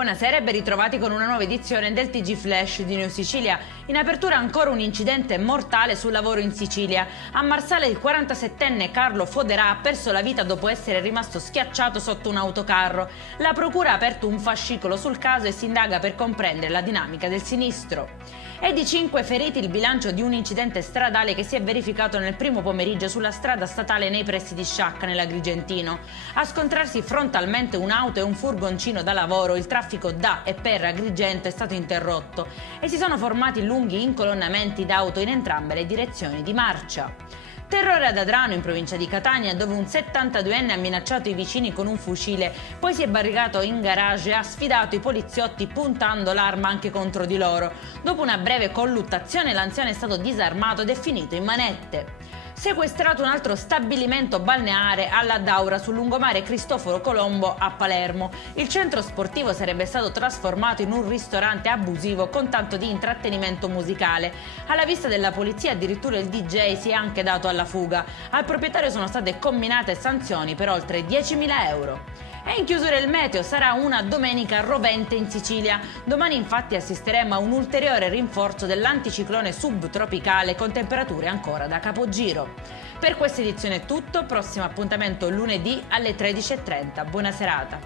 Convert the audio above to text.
Buonasera e ben ritrovati con una nuova edizione del TG Flash di New Sicilia. In apertura ancora un incidente mortale sul lavoro in Sicilia. A Marsala il 47enne Carlo Foderà ha perso la vita dopo essere rimasto schiacciato sotto un autocarro. La procura ha aperto un fascicolo sul caso e si indaga per comprendere la dinamica del sinistro. È di 5 feriti il bilancio di un incidente stradale che si è verificato nel primo pomeriggio sulla strada statale nei pressi di Sciacca, nell'Agrigentino. A scontrarsi frontalmente un'auto e un furgoncino da lavoro, il traffico da e per Agrigento è stato interrotto e si sono formati lunghi incolonnamenti d'auto in entrambe le direzioni di marcia. Terrore ad Adrano, in provincia di Catania, dove un 72enne ha minacciato i vicini con un fucile, poi si è barricato in garage e ha sfidato i poliziotti puntando l'arma anche contro di loro. Dopo una breve colluttazione l'anziano è stato disarmato ed è finito in manette. Sequestrato un altro stabilimento balneare alla Daura sul lungomare Cristoforo Colombo a Palermo. Il centro sportivo sarebbe stato trasformato in un ristorante abusivo con tanto di intrattenimento musicale. Alla vista della polizia addirittura il DJ si è anche dato alla fuga. Al proprietario sono state comminate sanzioni per oltre 10.000 euro. E in chiusura il meteo, sarà una domenica rovente in Sicilia. Domani infatti assisteremo a un ulteriore rinforzo dell'anticiclone subtropicale con temperature ancora da capogiro. Per questa edizione è tutto, prossimo appuntamento lunedì alle 13:30. Buona serata.